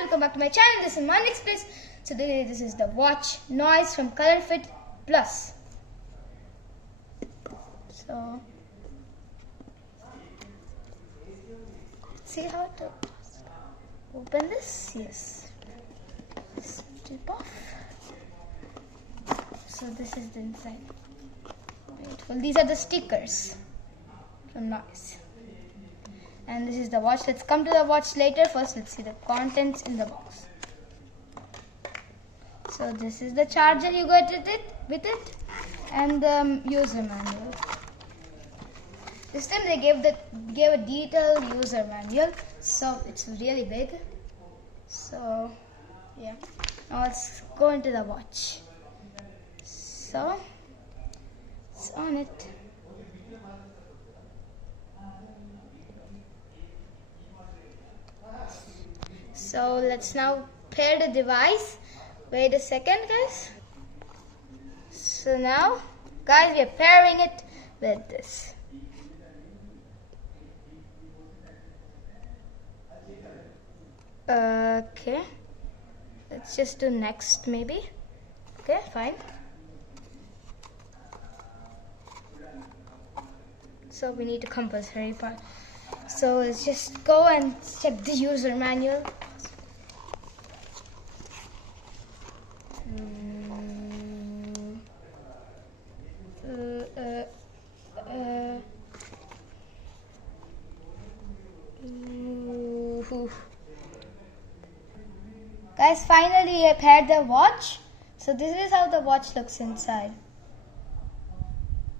welcome back to my channel. This is Manvi Express. So today this is the watch noise from ColorFit Plus. So see how to open this? Yes. Strip off. So this is the inside. Beautiful. These are the stickers from Noise. And this is the watch. Let's come to the watch later. First, let's see the contents in the box. So this is the charger you get with it, and the user manual. This time they gave a detailed user manual, so it's really big. So yeah, now let's go into the watch. So it's on it. So let's now pair the device. Wait a second, guys. So now, guys, we are pairing it with this. Okay. Let's just do next, maybe. Okay, fine. So we need a compulsory part. So let's just go and check the user manual. Guys, finally I paired the watch. So this is how the watch looks inside.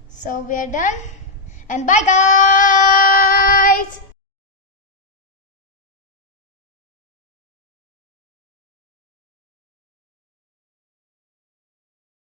So we are done. And bye guys!